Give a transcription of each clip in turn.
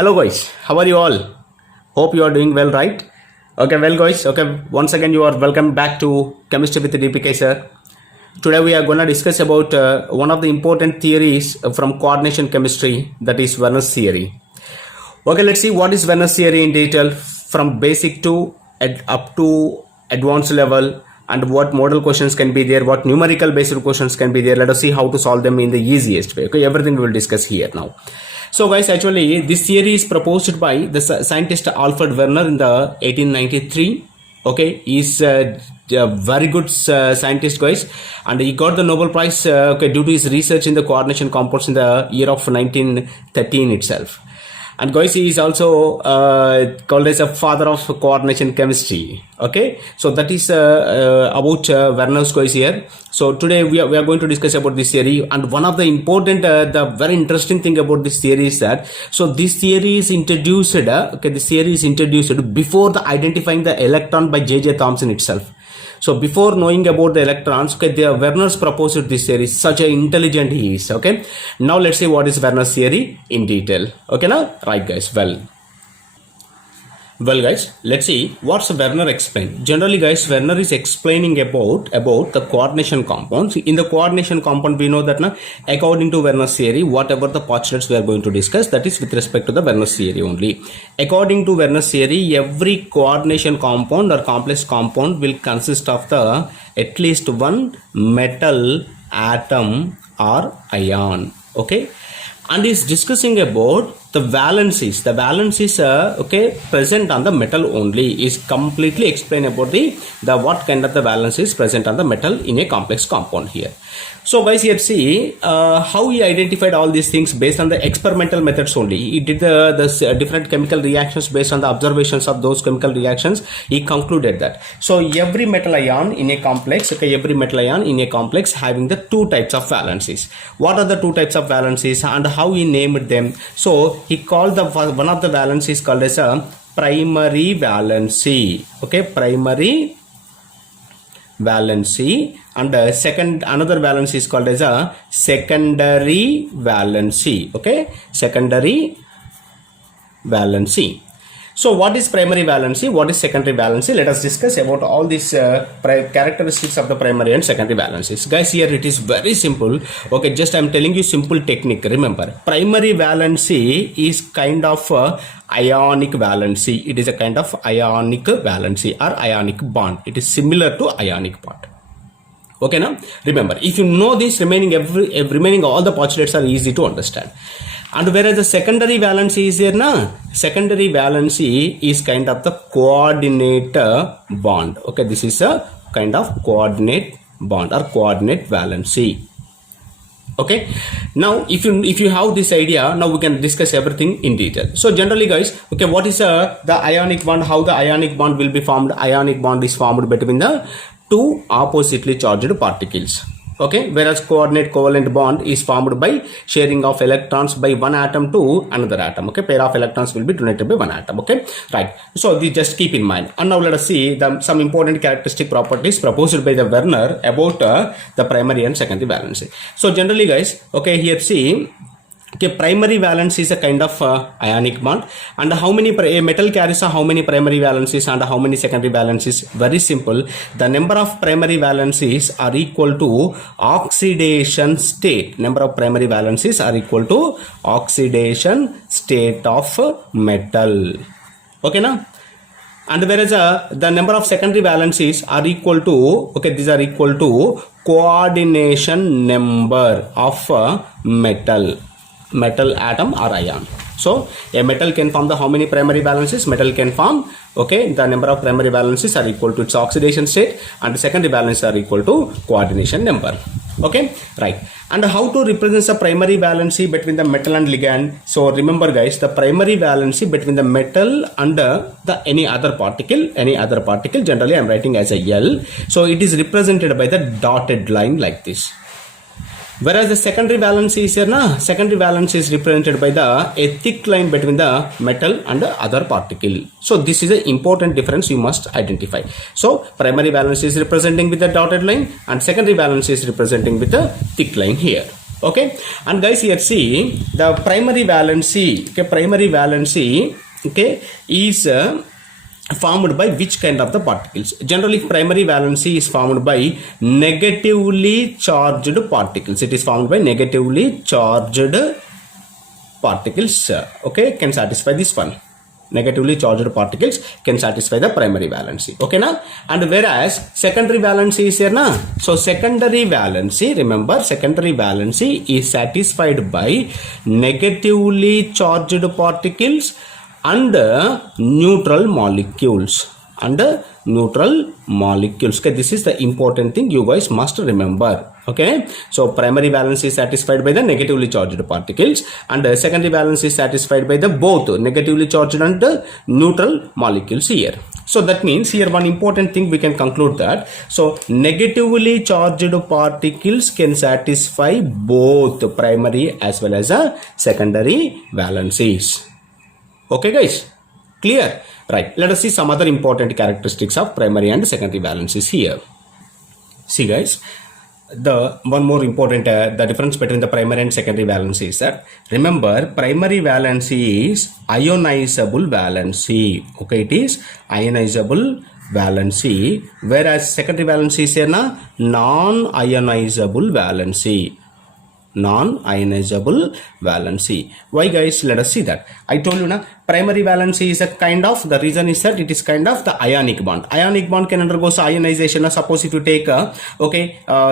Hello guys, how are you all? Hope you are doing well, right? Okay, well guys, once again you are welcome back to Chemistry with DPK sir. Today we are going to discuss about one of the important theories from coordination chemistry, that is Werner's theory. Okay, let's see what is Werner's theory in detail from basic to up to advanced level, and what model questions can be there, what numerical based questions can be there. Let us see how to solve them in the easiest way. Okay, everything we will discuss here now. So guys, actually this theory is proposed by the scientist Alfred Werner in the 1893. Okay, he's a very good scientist, guys, and he got the Nobel Prize due to his research in the coordination compounds in the year of 1913 itself. And guys, he is also called as a father of coordination chemistry. Okay, so that is about Werner's guys here. So today we are going to discuss about this theory, and one of the important, the very interesting thing about this theory is that, so this theory is introduced, this theory is introduced before the identifying the electron by J.J. Thomson itself. So before knowing about the electrons, Werner's proposed this theory. Such an intelligent he is. Okay, now let's see what is Werner's theory in detail. Okay, now right guys, well guys, let's see what's Werner explained. Generally guys, Werner is explaining about the coordination compounds. In the coordination compound, we know that according to Werner's theory, whatever the postulates we are going to discuss, that is with respect to the Werner's theory only. According to Werner's theory, every coordination compound or complex compound will consist of the at least one metal atom or ion. Okay, and is discussing about the valencies. The valencies present on the metal only, is completely explain about the what kind of the valencies present on the metal in a complex compound here. So guys, here see how he identified all these things based on the experimental methods only. He did the different chemical reactions based on the observations of those chemical reactions. He concluded that, so every metal ion in a complex, every metal ion in a complex having the two types of valencies. What are the two types of valencies and how he named them? So he called the one of the valencies called as a primary valency. Okay, primary valency, and another valency is called as a secondary valency. Okay, secondary valency. So what is primary valency? What is secondary valency? Let us discuss about all these characteristics of the primary and secondary valencies. Guys, here it is very simple. Okay, just I am telling you simple technique. Remember, primary valency is kind of ionic valency. It is a kind of ionic valency or ionic bond. It is similar to ionic bond. Okay, now remember, if you know this, remaining all the postulates are easy to understand. And whereas the secondary valency is there now, secondary valency is kind of the coordinate bond. Okay, this is a kind of coordinate bond or coordinate valency. Okay, now if you have this idea, now we can discuss everything in detail. So generally guys, okay, what is the ionic bond? How the ionic bond will be formed? Ionic bond is formed between the two oppositely charged particles. Okay, whereas coordinate covalent bond is formed by sharing of electrons by one atom to another atom. Okay, pair of electrons will be donated by one atom. Okay, right. So this just keep in mind. And now let us see some important characteristic properties proposed by the Werner about the primary and secondary valency. So generally guys, okay, here see, okay, primary valency is a kind of ionic bond, and how many a metal carries how many primary valencies and how many secondary valencies? Very simple. The number of primary valencies are equal to oxidation state. Number of primary valencies are equal to oxidation state of metal. Okay, now. And whereas the number of secondary valencies are equal to, okay, these are equal to coordination number of metal atom or ion. So a metal can form the how many primary valencies? Metal can form, okay, the number of primary valencies are equal to its oxidation state, and the secondary valencies are equal to coordination number. Okay, right. And how to represent the primary valency between the metal and ligand? So remember guys, the primary valency between the metal and the any other particle, generally I am writing as a L. So it is represented by the dotted line like this. Whereas the secondary valency is here, secondary valency is represented by a thick line between the metal and the other particle. So this is an important difference you must identify. So primary valency is representing with the dotted line, and secondary valency is representing with the thick line here. Okay, and guys here see the primary valency. Okay, primary valency, okay, is formed by which kind of the particles? Generally primary valency is formed by negatively charged particles. It is formed by negatively charged particles. Okay, can satisfy this one. Negatively charged particles can satisfy the primary valency. Okay now, and whereas secondary valency is here now. So secondary valency, remember, secondary valency is satisfied by negatively charged particles and neutral molecules. Okay, this is the important thing you guys must remember. Okay, so primary valence is satisfied by the negatively charged particles, and secondary valence is satisfied by the both negatively charged and neutral molecules here. So that means here one important thing we can conclude that, so negatively charged particles can satisfy both primary as well as secondary valencies. Okay guys, clear? Right, let us see some other important characteristics of primary and secondary valencies here. See guys, the one more important the difference between the primary and secondary valency is that, remember, primary valency is ionizable valency. Okay, it is ionizable valency, whereas secondary valency is here na non-ionizable valency. Non-ionizable valency. Why guys? Let us see that. I told you na, primary valency is a kind of, the reason is that it is kind of the ionic bond. Ionic bond can undergo ionization. Suppose if you take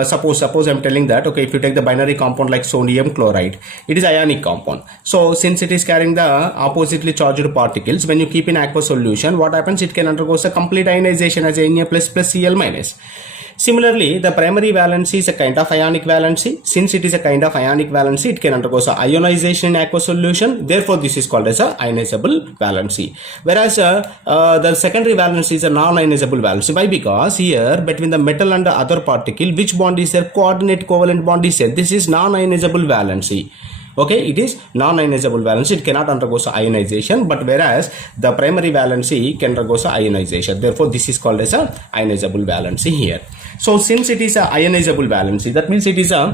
suppose I'm telling that, okay, if you take the binary compound like sodium chloride, it is ionic compound. So since it is carrying the oppositely charged particles, when you keep in aqueous solution, what happens? It can undergo a complete ionization as Na plus Cl minus. Similarly, the primary valency is a kind of ionic valency. Since it is a kind of ionic valency, it can undergo ionization in aqueous solution. Therefore, this is called as a ionizable valency. Whereas the secondary valency is a non-ionizable valency. Why? Because here between the metal and the other particle, which bond is there? Coordinate covalent bond is there. This is non-ionizable valency. Okay, it is non-ionizable valency. It cannot undergo ionization, but whereas the primary valency can undergo ionization. Therefore, this is called as a ionizable valency here. So since it is a ionizable valency, that means it is a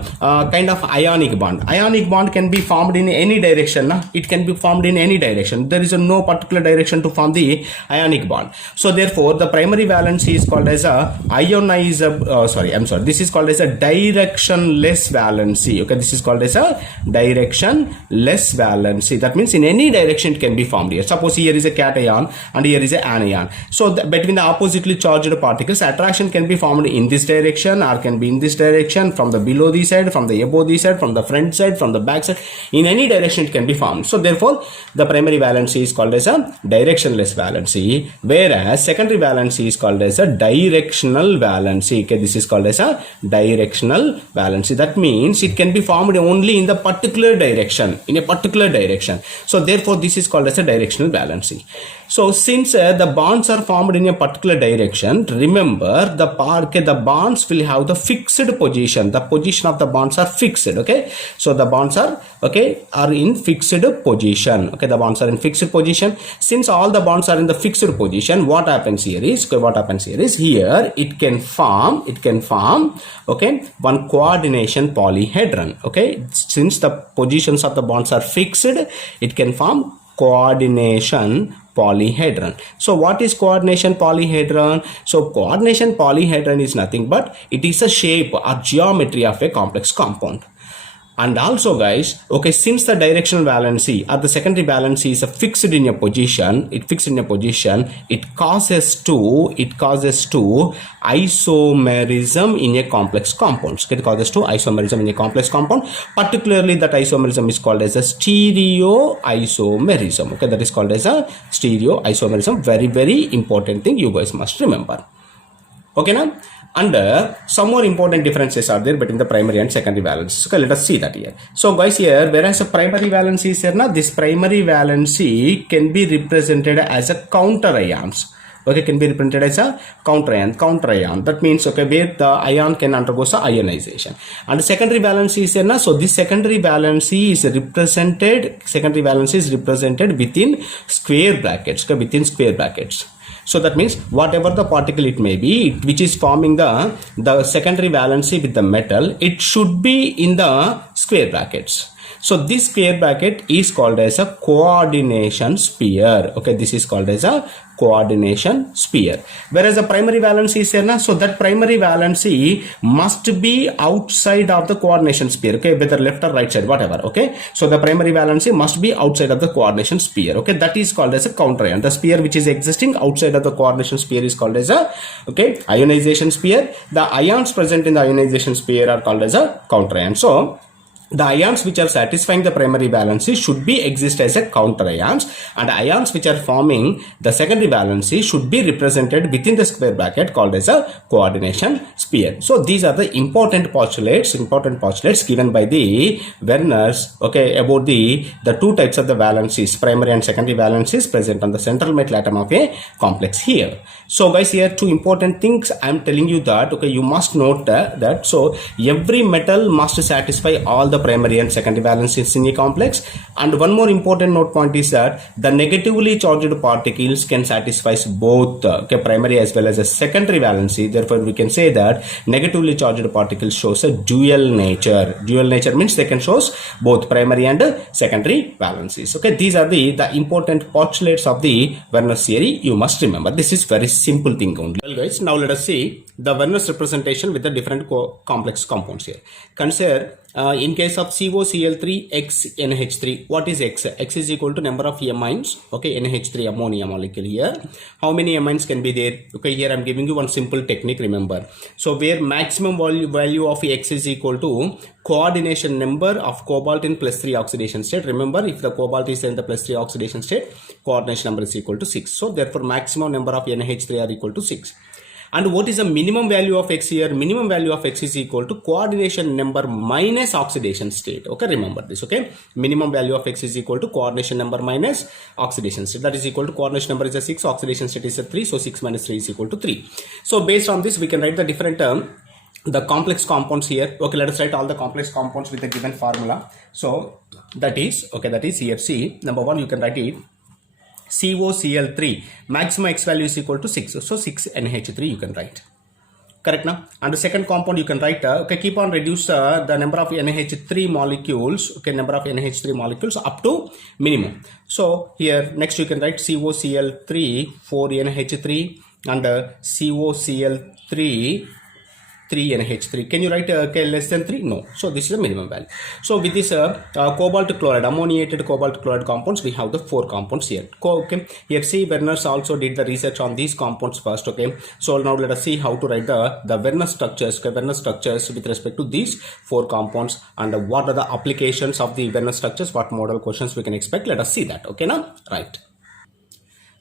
kind of ionic bond. Ionic bond can be formed in any direction. It can be formed in any direction. There is no particular direction to form the ionic bond. So therefore, the primary valency is called as a this is called as a directionless valency. Okay, this is called as a directionless valency. That means in any direction it can be formed here. Suppose here is a cation and here is an anion. So between the oppositely charged particles, attraction can be formed in this direction or can be in this direction, from the below the side, from the above the side, from the front side, from the back side. In any direction it can be formed. So therefore, the primary valency is called as a directionless valency, whereas secondary valency is called as a directional valency. Okay, this is called as a directional valency. That means it can be formed only in the particular direction, in a particular direction. So therefore, this is called as a directional valency. So since the bonds are formed in a particular direction, remember the bonds will have the fixed position. The position of the bonds are fixed. Okay, so the bonds are in fixed position. Okay, the bonds are in fixed position. Since all the bonds are in the fixed position, what happens here is here it can form okay, one coordination polyhedron. Okay, since the positions of the bonds are fixed, it can form coordination polyhedron. So what is coordination polyhedron? So coordination polyhedron is nothing but it is a shape or geometry of a complex compound. And also guys, okay, since the directional valency or the secondary valency is fixed in a position, it causes to isomerism in a complex compound. It causes to isomerism in a complex compound. Particularly that isomerism is called as a stereoisomerism. Okay, that is called as a stereoisomerism. Very, very important thing you guys must remember. Okay now, and some more important differences are there between the primary and secondary valencies. Okay, let us see that here. So guys, here whereas a primary valency is here now, this primary valency can be represented as a counter ions. Okay, can be represented as a counter ion. That means, okay, where the ion can undergo ionization. And secondary valency is here now. So this secondary valency is represented within square brackets. Okay, within square brackets. So that means whatever the particle it may be, which is forming the secondary valency with the metal, it should be in the square brackets. So this square bracket is called as a coordination sphere. Okay, this is called as a coordination sphere. Whereas the primary valency is here, so that primary valency must be outside of the coordination sphere. Okay, whether left or right side, whatever. Okay, so the primary valency must be outside of the coordination sphere. Okay, that is called as a counter ion. The sphere which is existing outside of the coordination sphere is called as a ionization sphere. The ions present in the ionization sphere are called as a counter ion. So the ions which are satisfying the primary valency should be exist as a counter ions, and ions which are forming the secondary valency should be represented within the square bracket called as a coordination sphere. So these are the important postulates given by the Werner's, okay, about the two types of the valencies, primary and secondary valencies present on the central metal atom of a complex here. So guys, here two important things I am telling you that, okay, you must note that so every metal must satisfy all the primary and secondary valencies in a complex. And one more important note point is that the negatively charged particles can satisfy both primary as well as a secondary valency. Therefore we can say that negatively charged particles shows a dual nature. Dual nature means they can shows both primary and secondary valencies. Okay, these are the important postulates of the Werner's theory. You must remember, this is very simple thing only. Well guys, now let us see the Werner's representation with the different complex compounds here. Consider in case of COCl3 X NH3, what is X? X is equal to number of amines. Okay, NH3 ammonia molecule here. How many amines can be there? Okay, here I am giving you one simple technique, remember. So where maximum value of X is equal to coordination number of cobalt in +3 oxidation state. Remember, if the cobalt is in the +3 oxidation state, coordination number is equal to 6. So therefore maximum number of NH3 are equal to 6. And what is the minimum value of X here? Minimum value of X is equal to coordination number minus oxidation state. Okay, remember this. Okay, minimum value of X is equal to coordination number minus oxidation state. That is equal to coordination number is a 6, oxidation state is a 3. So 6 minus 3 is equal to 3. So based on this, we can write the different the complex compounds here. Okay, let us write all the complex compounds with the given formula. So that is here. See, number 1, you can write it. COCl3 maximum X value is equal to 6, so 6 NH3 you can write, correct now. And the second compound you can write okay, keep on reduce the number of NH3 molecules, okay, number of NH3 molecules up to minimum. So here next you can write COCl3 4 NH3 and COCl3 3 NH3. Can you write less than 3? No. So this is the minimum value. So with this cobalt chloride, ammoniated cobalt chloride compounds, we have the 4 compounds here. Okay. Here see, Werner's also did the research on these compounds first. Okay. So now let us see how to write the Werner structures. Okay, Werner structures with respect to these 4 compounds, and what are the applications of the Werner structures, what model questions we can expect. Let us see that. Okay now, right.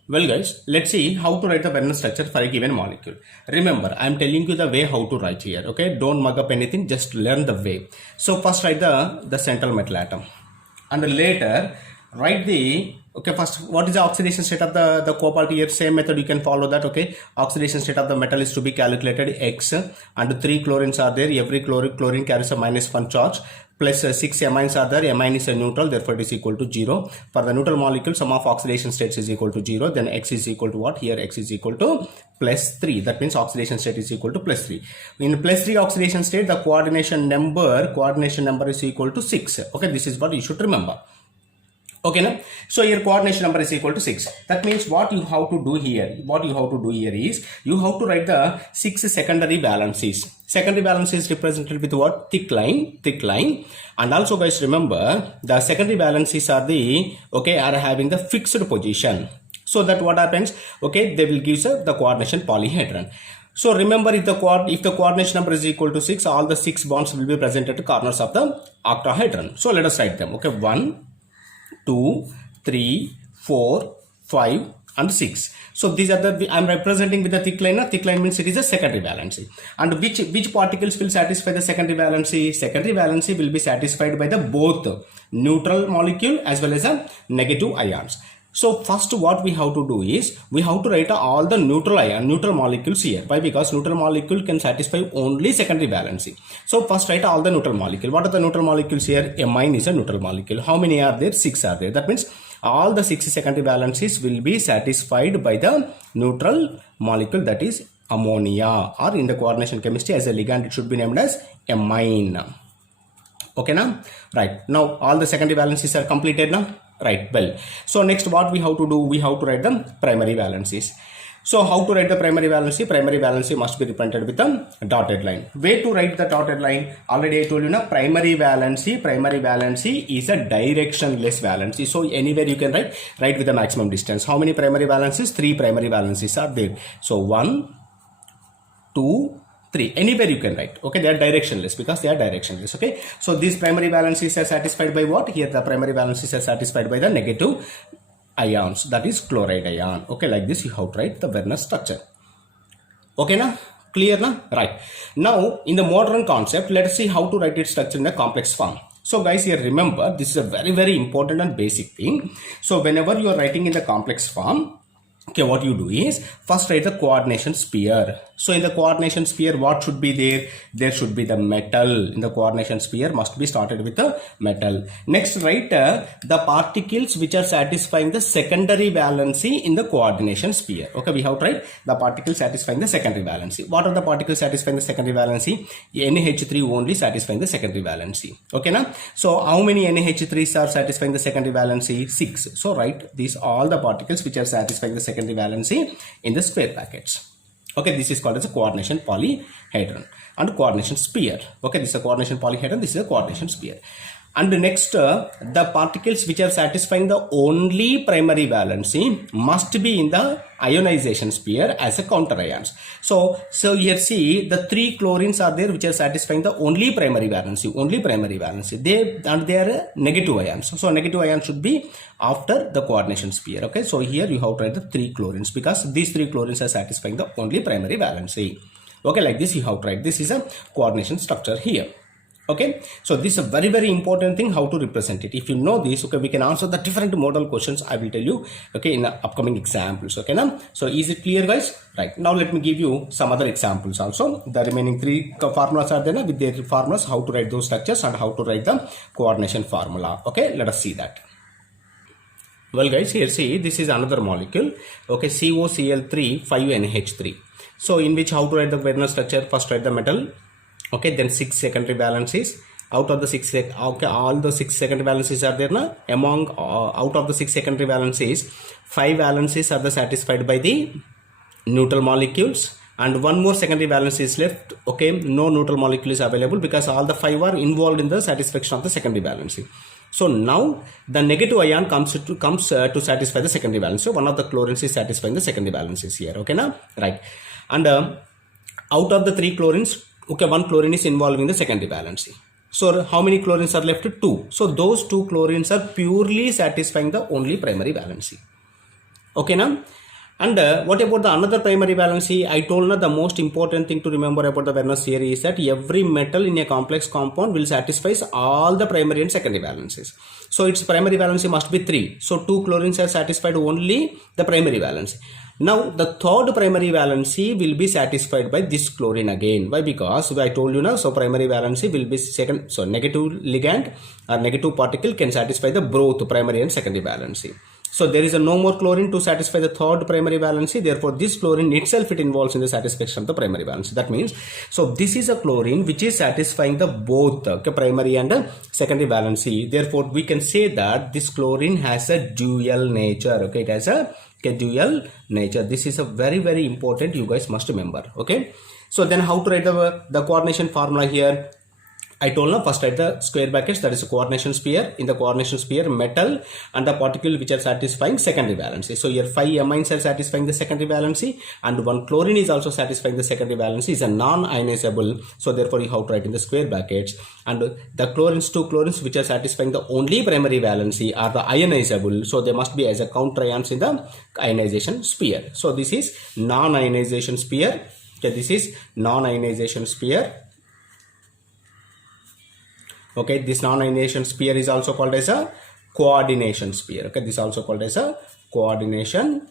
Well guys, let's see how to write the Werner structure for a given molecule. Remember, I am telling you the way how to write here. Okay, don't mug up anything, just learn the way. So first write the central metal atom, and later write the, okay, first what is the oxidation state of the cobalt here? Same method you can follow that. Okay, oxidation state of the metal is to be calculated X, and 3 chlorines are there. Every chlorine carries a -1 charge. Plus 6 amines are there. Amine is a neutral, therefore it is equal to 0. For the neutral molecule, sum of oxidation states is equal to 0. Then X is equal to what? Here X is equal to +3. That means oxidation state is equal to +3. In +3 oxidation state, the coordination number is equal to 6. Okay, this is what you should remember. Okay, now, so your coordination number is equal to 6. That means what you have to do here is you have to write the 6 secondary valencies. Secondary valence is represented with what? Thick line. And also guys, remember the secondary valencies are having the fixed position. So that what happens? Okay, they will give the coordination polyhedron. So remember, if the coordination number is equal to 6, all the 6 bonds will be present at the corners of the octahedron. So let us write them. Okay, 1, 2, 3, 4, 5 and 6. So these are the, I am representing with the thick line. Thick line means it is a secondary valency. And which particles will satisfy the secondary valency? Secondary valency will be satisfied by the both neutral molecule as well as a negative ions. So first what we have to do is we have to write all the neutral molecules here. Why? Because neutral molecule can satisfy only secondary valency. So first write all the neutral molecule. What are the neutral molecules here? Amine is a neutral molecule. How many are there? 6 are there. That means all the 6 secondary valencies will be satisfied by the neutral molecule, that is ammonia, or in the coordination chemistry as a ligand it should be named as amine. Okay now, right, now all the secondary valencies are completed now, right? Well, so next what we have to do, we have to write the primary valencies. So how to write the primary valency? Primary valency must be represented with a dotted line. Way to write the dotted line, already I told you now, primary valency is a directionless valency. So anywhere you can write with the maximum distance. How many primary valencies? 3 primary valencies are there. So 1, 2, 3, anywhere you can write. Okay, they are directionless because they are directionless. Okay, so these primary valencies are satisfied by what? Here the primary valencies are satisfied by the negative ions, that is chloride ion. Okay, like this you have to write the Werner structure. Okay now, clear now? Right, now in the modern concept, let us see how to write its structure in the complex form. So guys, here remember, this is a very important and basic thing. So whenever you are writing in the complex form, okay, what you do is first write the coordination sphere. So in the coordination sphere, what should be there? There should be the metal. In the coordination sphere must be started with the metal. Next, write the particles which are satisfying the secondary valency in the coordination sphere. Okay, we have to write the particles satisfying the secondary valency. What are the particles satisfying the secondary valency? NH3 only satisfying the secondary valency. Okay now, so how many NH3s are satisfying the secondary valency? 6. So write these all the particles which are satisfying the secondary valency in the square brackets. Okay, this is called as a coordination polyhedron and coordination sphere. Okay, this is a coordination polyhedron, this is a coordination sphere. And next, the particles which are satisfying the only primary valency must be in the ionization sphere as a counter ions. So here see the 3 chlorines are there which are satisfying the only primary valency, they are negative ions. So negative ions should be after the coordination sphere. Okay, so here you have to write the 3 chlorines because these 3 chlorines are satisfying the only primary valency. Okay, like this you have to write. This is a coordination structure here. Okay, so this is a very important thing, how to represent it. If you know this, okay, we can answer the different model questions I will tell you, okay, in the upcoming examples. Okay now, so is it clear guys? Right, now let me give you some other examples also. The remaining 3 formulas are there with their formulas, how to write those structures and how to write the coordination formula. Okay, let us see that. Well guys, here see, this is another molecule. Okay, COCl3 5NH3. So in which how to write the Werner structure? First write the metal. Okay, then 6 secondary valencies. Out of the 6, okay, all the 6 secondary valencies are there now. Among out of the 6 secondary valencies, 5 valencies are the satisfied by the neutral molecules, and 1 more secondary valence is left. Okay, no neutral molecule is available because all the 5 are involved in the satisfaction of the secondary valency. So now the negative ion comes to satisfy the secondary valence. So one of the chlorines is satisfying the secondary valencies here. Okay now, right, and out of the 3 chlorines, okay, 1 chlorine is involving the secondary valency. So how many chlorines are left? 2. So those 2 chlorines are purely satisfying the only primary valency. Okay now, and what about the another primary valency? I told you the most important thing to remember about the Werner theory is that every metal in a complex compound will satisfy all the primary and secondary valencies. So its primary valency must be 3. So 2 chlorines are satisfied only the primary valency. Now the third primary valency will be satisfied by this chlorine again. Why? Because I told you now, so primary valency will be second, so negative ligand or negative particle can satisfy the both primary and secondary valency. So there is a no more chlorine to satisfy the third primary valency. Therefore, this chlorine itself it involves in the satisfaction of the primary valency. That means, so this is a chlorine which is satisfying the both primary and secondary valency. Therefore, we can say that this chlorine has a dual nature. Okay, it has a dual nature. This is a very important. You guys must remember. Okay. So then, how to write the coordination formula here? I told you first write the square brackets, that is a coordination sphere. In the coordination sphere, metal and the particle which are satisfying secondary valency. So here 5 amines are satisfying the secondary valency and 1 chlorine is also satisfying the secondary valency, is a non-ionizable. So therefore you have to write in the square brackets, and the chlorines, 2 chlorines which are satisfying the only primary valency are the ionizable. So they must be as a counter ions in the ionization sphere. So this is non-ionization sphere. Okay, this is non-ionization sphere. Okay, this non-ionization sphere is also called as a coordination sphere. Okay, this is also called as a coordination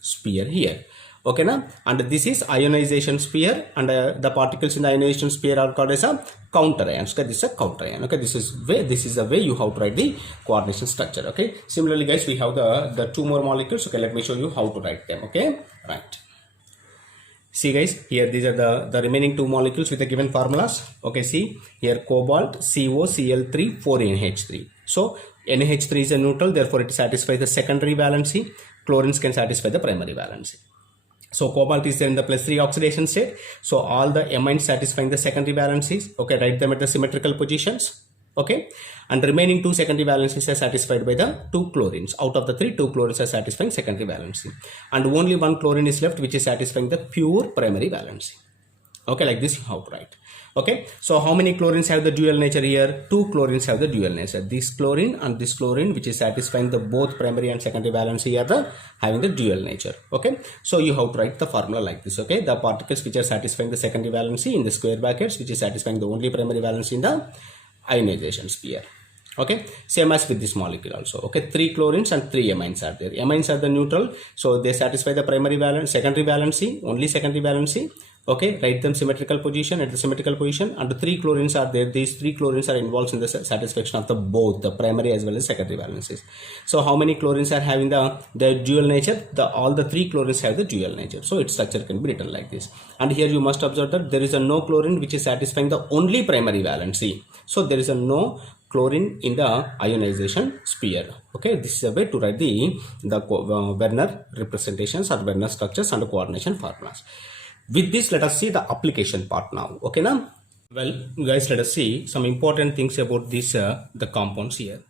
sphere here. Okay na? And this is ionization sphere, and the particles in the ionization sphere are called as a counter ions. Okay, this is a counter ion. Okay, this is the way you have to write the coordination structure. Okay, similarly guys, we have the two more molecules. Okay, let me show you how to write them. Okay, right. See guys, here these are the remaining two molecules with the given formulas. Okay, see here cobalt, COCl3, 4NH3. So NH3 is a neutral, therefore it satisfies the secondary valency. Chlorines can satisfy the primary valency. So cobalt is there in the +3 oxidation state. So all the amines satisfying the secondary valencies. Okay, write them at the symmetrical positions. Okay, and the remaining two secondary valencies are satisfied by the two chlorines. Out of the three, two chlorines are satisfying secondary valency, and only one chlorine is left which is satisfying the pure primary valency. Okay, like this you have to write. Okay, so how many chlorines have the dual nature here? Two chlorines have the dual nature. This chlorine and this chlorine, which is satisfying the both primary and secondary valency, are having the dual nature. Okay, so you have to write the formula like this. Okay, the particles which are satisfying the secondary valency in the square brackets, which is satisfying the only primary valency in the ionization sphere. Okay, same as with this molecule also. Okay, three chlorines and three amines are there. Amines are the neutral, so they satisfy the primary valence, secondary valency, only secondary valency. Okay, write them symmetrical position at the symmetrical position, and the three chlorines are there. These three chlorines are involved in the satisfaction of the both the primary as well as secondary valencies. So how many chlorines are having the dual nature? All the three chlorines have the dual nature. So its structure can be written like this. And here you must observe that there is a no chlorine which is satisfying the only primary valency. So there is a no chlorine in the ionization sphere. Okay, this is a way to write the Werner representations or Werner structures and coordination formulas. With this, let us see the application part now. Okay now, well guys, let us see some important things about this the compounds here.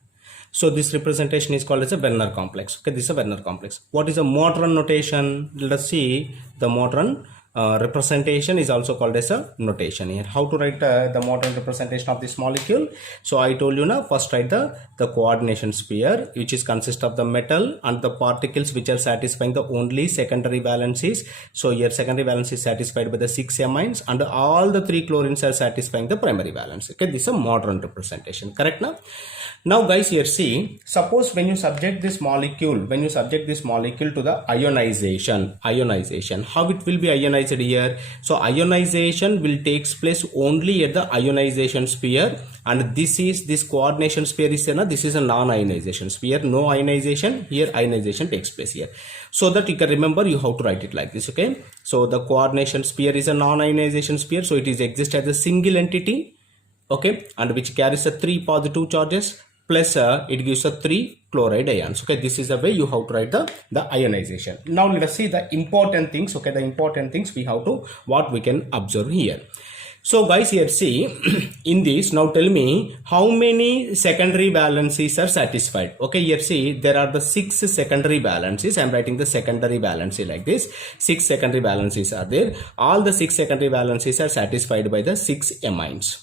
So this representation is called as a Werner complex. Okay, this is a Werner complex. What is a Mortran notation? Let us see the Mortran representation is also called as a notation here. How to write the Mortran representation of this molecule? So I told you now, first write the coordination sphere, which is consist of the metal and the particles which are satisfying the only secondary valencies. So here secondary valence is satisfied by the 6 amines, and all the 3 chlorines are satisfying the primary valence. Okay, this is a Mortran representation. Correct now? Now guys, here see, suppose when you subject this molecule to the ionization, how it will be ionized here? So ionization will takes place only at the ionization sphere, and this coordination sphere is this is a non-ionization sphere. No ionization, here ionization takes place here. So that you can remember, you have to write it like this. Okay, so the coordination sphere is a non-ionization sphere, so it is exist as a single entity. Okay, and which carries a 3 positive charges plus it gives a 3 chloride ions. Okay, this is the way you have to write the ionization. Now let us see the important things. Okay, the important things we have to, what we can observe here. So guys, here see, in this, now tell me how many secondary valencies are satisfied. Okay, here see, there are the 6 secondary valencies. I am writing the secondary valency like this. 6 secondary valencies are there. All the 6 secondary valencies are satisfied by the 6 amines.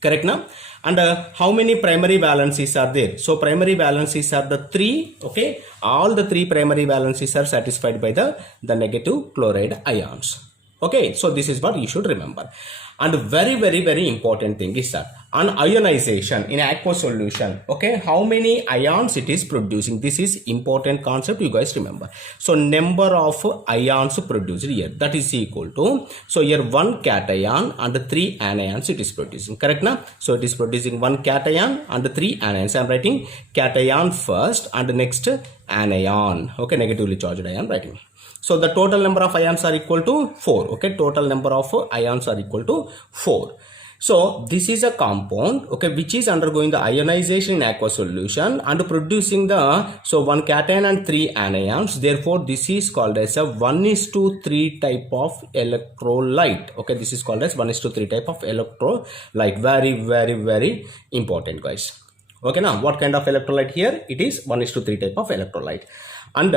Correct now? And how many primary valencies are there? So primary valencies are the 3. Okay, all the 3 primary valencies are satisfied by the negative chloride ions. Okay, so this is what you should remember. And very important thing is that on ionization in aqueous solution, okay, how many ions it is producing? This is important concept, you guys remember. So number of ions produced here, that is equal to, so here 1 cation and 3 anions it is producing. Correct now? So it is producing 1 cation and 3 anions. I am writing cation first and next anion. Okay, negatively charged ion writing. So the total number of ions are equal to 4. Okay, total number of ions are equal to 4. So this is a compound, okay, which is undergoing the ionization in aqueous solution and producing the, so 1 cation and 3 anions. Therefore this is called as a 1:3 type of electrolyte. Okay, this is called as 1:3 type of electrolyte. Very important, guys. Okay, now what kind of electrolyte here? It is 1:3 type of electrolyte. And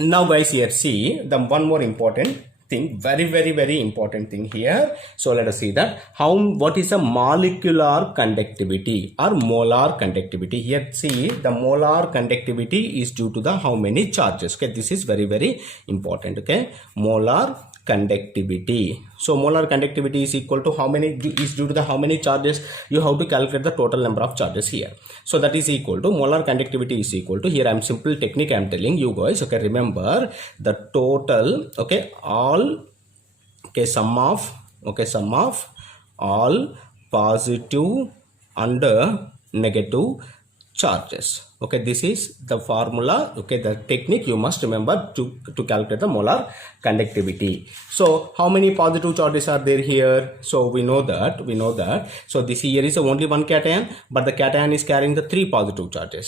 now guys, here see the one more important thing, very important thing here. So let us see that what is a molecular conductivity or molar conductivity. Here see, the molar conductivity is due to the how many charges. Okay, this is very important. Okay, molar conductivity. So molar conductivity is equal to how many, is due to the how many charges. You have to calculate the total number of charges here. So that is equal to molar conductivity is equal to, here I am simple technique I am telling you guys. Okay, remember the total, okay, all, okay, sum of all positive and negative charges. Okay, this is the formula, okay, the technique you must remember to calculate the molar conductivity. So how many positive charges are there here? So we know that so this here is only one cation, but the cation is carrying the 3 positive charges.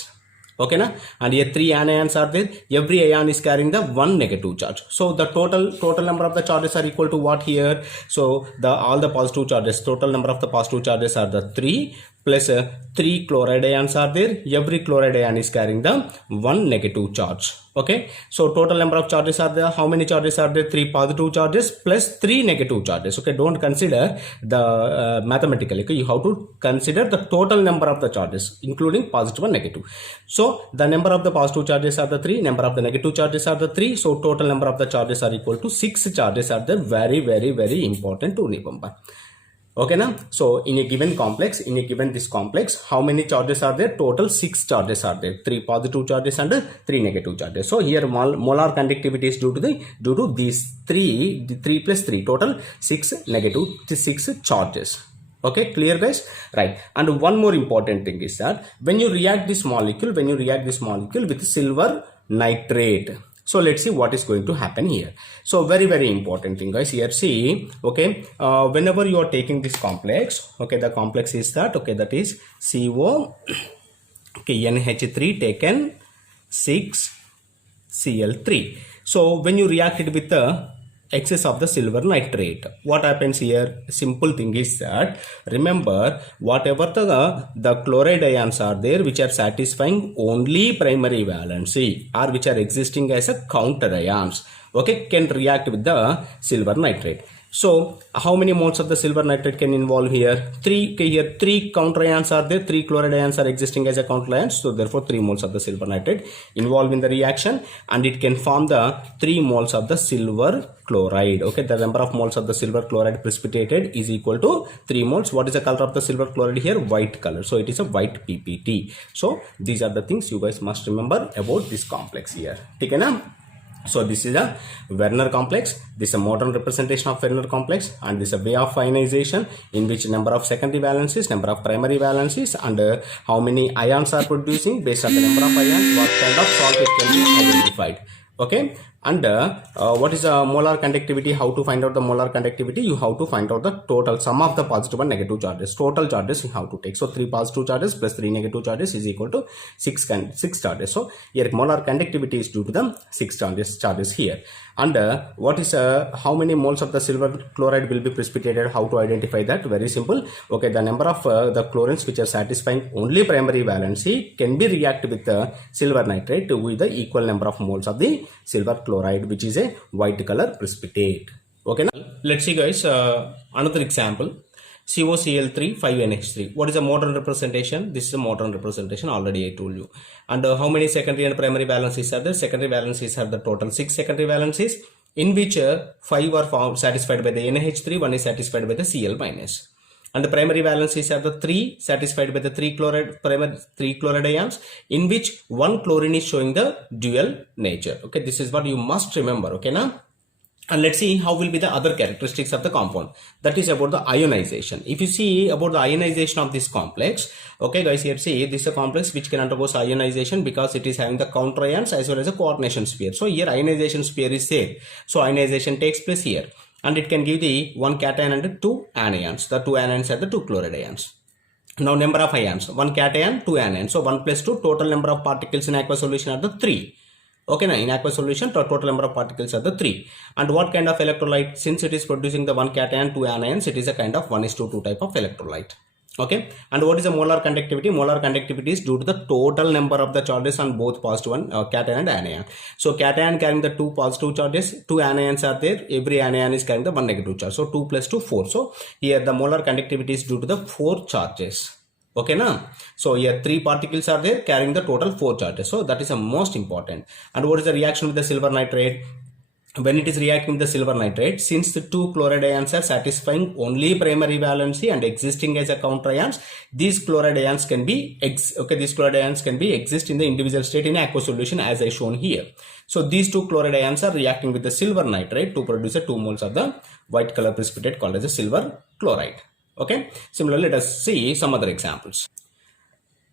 Okay na? And here 3 anions are there. Every ion is carrying the 1 negative charge. So the total number of the charges are equal to what here? So all the positive charges, total number of the positive charges are the 3 plus 3 chloride ions are there. Every chloride ion is carrying the 1 negative charge. Okay, so total number of charges are there. How many charges are there? 3 positive charges plus 3 negative charges. Okay, don't consider the mathematically. Okay, you have to consider the total number of the charges, including positive and negative. So the number of the positive charges are the 3, number of the negative charges are the 3. So total number of the charges are equal to 6 charges are there. Very important to remember. Okay now, so in a given this complex, how many charges are there? Total 6 charges are there, 3 positive charges and 3 negative charges. So here molar conductivity is due to these 3 plus 3, total 6 charges. Okay, clear guys? Right. And one more important thing is that when you react this molecule with silver nitrate, so let's see what is going to happen here. So very important thing guys, here see, okay, whenever you are taking this complex, okay, the complex is that, okay, that is CO, okay, NH3 taken 6Cl3. So when you react it with the excess of the silver nitrate, what happens here? Simple thing is that, remember, whatever the chloride ions are there which are satisfying only primary valency or which are existing as a counter ions, okay, can react with the silver nitrate. So how many moles of the silver nitrate can involve here? 3. Okay, here 3 counter ions are there, 3 chloride ions are existing as a counter ions, so therefore 3 moles of the silver nitrate involved in the reaction, and it can form the 3 moles of the silver chloride. Okay, the number of moles of the silver chloride precipitated is equal to 3 moles. What is the color of the silver chloride here? White color, so it is a white PPT. So these are the things you guys must remember about this complex here. Okay na? So this is a Werner complex, this is a modern representation of Werner complex, and this is a way of ionization in which number of secondary valencies, number of primary valencies, and how many ions are producing. Based on the number of ions, what kind of salt it can be identified. Okay, and what is the molar conductivity? How to find out the molar conductivity? You have to find out the total sum of the positive and negative charges. Total charges you have to take. So 3 positive charges plus 3 negative charges is equal to 6 charges. So here molar conductivity is due to the 6 charges here. And what is how many moles of the silver chloride will be precipitated? How to identify that? Very simple. Okay, the number of the chlorines which are satisfying only primary valency can be reacted with the silver nitrate with the equal number of moles of the silver chloride, which is a white color precipitate. Okay, now let's see guys, another example. COCl3 5NH3. What is a modern representation? This is a modern representation, already I told you. And how many secondary and primary valencies are there? Secondary valencies are the total 6 secondary valencies, in which 5 are found satisfied by the NH3, 1 is satisfied by the Cl minus. And the primary valencies are the 3 satisfied by the 3 chloride ions, in which 1 chlorine is showing the dual nature. Okay, this is what you must remember. Okay now, and let's see how will be the other characteristics of the compound. That is about the ionization. If you see about the ionization of this complex, okay guys, here see, this is a complex which can undergo ionization because it is having the counter ions as well as a coordination sphere. So here ionization sphere is there, so ionization takes place here, and it can give the 1 cation and 2 anions. The 2 anions are the 2 chloride ions. Now number of ions, 1 cation, 2 anions, so 1 plus 2, total number of particles in aqueous solution are the 3. Okay, now in aqueous solution, total number of particles are the 3. And what kind of electrolyte? Since it is producing the 1 cation, 2 anions, it is a kind of 1:2 type of electrolyte. Okay, and what is the molar conductivity? Molar conductivity is due to the total number of the charges on both positive and cation and anion. So cation carrying the 2 positive charges, 2 anions are there, every anion is carrying the 1 negative charge. So 2 plus 2, 4. So here the molar conductivity is due to the 4 charges. Okay now, so here 3 particles are there carrying the total 4 charges. So that is the most important. And what is the reaction with the silver nitrate? when it is reacting with the silver nitrate, since the two chloride ions are satisfying only primary valency and existing as a counter ions, these chloride ions can be exist in the individual state in aqueous solution as I shown here. So these two chloride ions are reacting with the silver nitrate to produce a 2 moles of the white color precipitate called as a silver chloride. Okay. Similarly, let us see some other examples.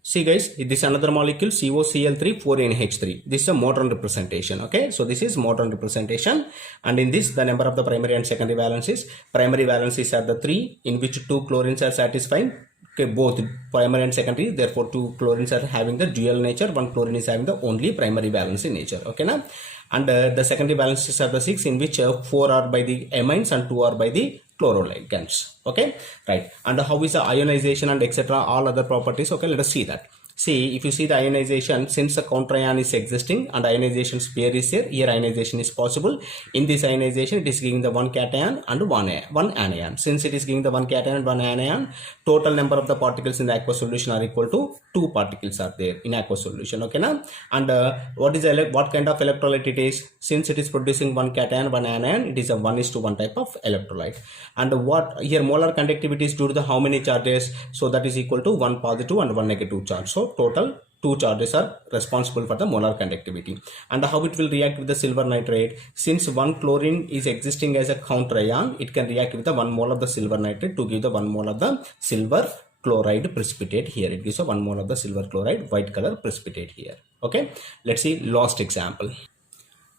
See guys, this is another molecule COCl3 4NH3. This is a modern representation. Okay, so this is modern representation, and in this the number of the primary and secondary valencies. Primary valencies are the 3, in which 2 chlorines are satisfying. Okay, both primary and secondary. Therefore, 2 chlorines are having the dual nature. 1 chlorine is having the only primary valency nature. Okay, now, and the secondary valencies are the 6, in which 4 are by the amines and 2 are by the chloroligands. Okay, right. And how is the ionization and etc. all other properties? Okay, let us see that. See, if you see the ionization, since the counter ion is existing and ionization pair is here ionization is possible. In this ionization, it is giving the 1 cation and 1 anion. Since it is giving the 1 cation and 1 anion, total number of the particles in the aqueous solution are equal to 2 particles are there in aqueous solution. Okay, now, and what kind of electrolyte it is? Since it is producing 1 cation, 1 anion, it is a 1:1 type of electrolyte. And what here molar conductivity is due to the how many charges? So that is equal to 1 positive and 1 negative charge. So total 2 charges are responsible for the molar conductivity. And how it will react with the silver nitrate? Since 1 chlorine is existing as a counter ion, it can react with the 1 mole of the silver nitrate to give the 1 mole of the silver chloride precipitate here. It gives a 1 mole of the silver chloride white color precipitate here. Okay, let's see last example.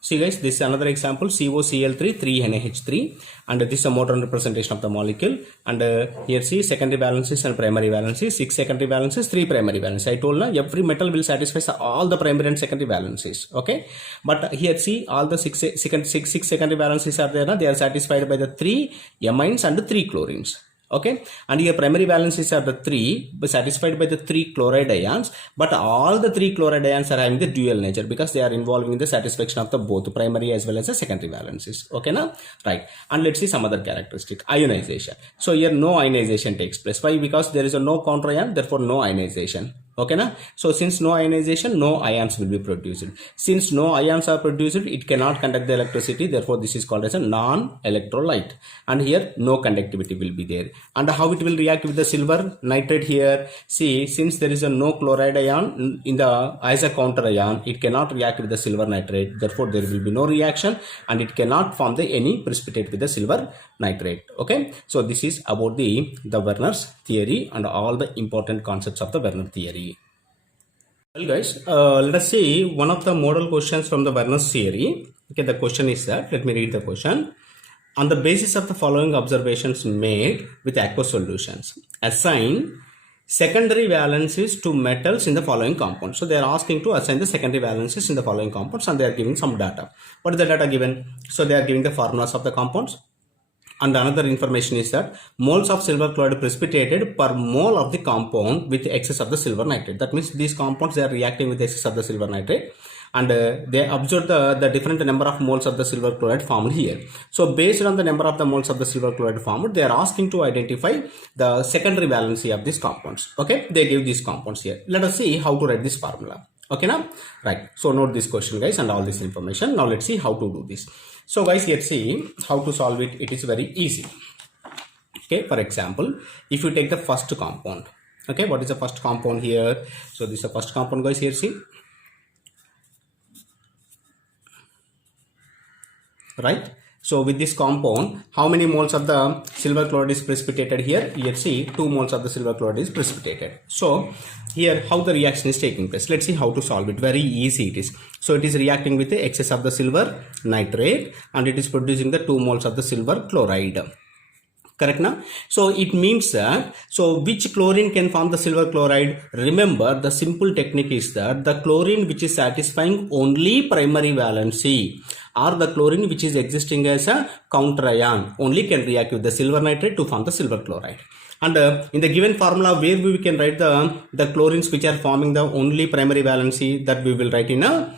See guys, this is another example COCl3 3NH3, and this is a modern representation of the molecule. And here see secondary valencies and primary valencies. 6 secondary valencies, 3 primary valencies. I told you every metal will satisfy all the primary and secondary valencies. Okay, but here see all the 6 secondary valencies are there. They are satisfied by the 3 amines and 3 chlorines. Okay, and here primary valencies are the 3 satisfied by the 3 chloride ions, but all the 3 chloride ions are having the dual nature because they are involving in the satisfaction of the both primary as well as the secondary valencies. Okay, now, right. And let's see some other characteristic. Ionization. So here no ionization takes place. Why? Because there is a no counter ion, therefore no ionization. Okay, na? So since no ionization, no ions will be produced. Since no ions are produced, it cannot conduct the electricity. Therefore, this is called as a non-electrolyte. And here, no conductivity will be there. And how it will react with the silver nitrate here? See, since there is a no chloride ion in the as a counter ion, it cannot react with the silver nitrate. Therefore, there will be no reaction, and it cannot form the any precipitate with the silver nitrate. Okay, so this is about the Werner's theory and all the important concepts of the Werner theory. Well guys, let us see one of the model questions from the Werner's theory. Okay, the question is that, let me read the question. On the basis of the following observations made with aqueous solutions, assign secondary valencies to metals in the following compounds. So they are asking to assign the secondary valencies in the following compounds, and they are giving some data. What is the data given? So they are giving the formulas of the compounds. And another information is that moles of silver chloride precipitated per mole of the compound with excess of the silver nitrate. That means these compounds, they are reacting with excess of the silver nitrate, and they observe the different number of moles of the silver chloride formed here. So based on the number of the moles of the silver chloride formed, they are asking to identify the secondary valency of these compounds. Okay, they give these compounds here. Let us see how to write this formula. Okay, now, right. So note this question guys and all this information. Now let's see how to do this. So guys, here see how to solve it. It is very easy. Okay, for example, if you take the first compound. Okay, what is the first compound here? So this is the first compound guys. Here see, right? So with this compound, how many moles of the silver chloride is precipitated here? Here see 2 moles of the silver chloride is precipitated. So here how the reaction is taking place. Let's see how to solve it. Very easy it is. So it is reacting with the excess of the silver nitrate, and it is producing the 2 moles of the silver chloride. Correct now? So it means that, so which chlorine can form the silver chloride? Remember, the simple technique is that the chlorine which is satisfying only primary valency, or the chlorine which is existing as a counter ion, only can react with the silver nitrate to form the silver chloride. And in the given formula, where we can write the chlorines which are forming the only primary valency, that we will write in a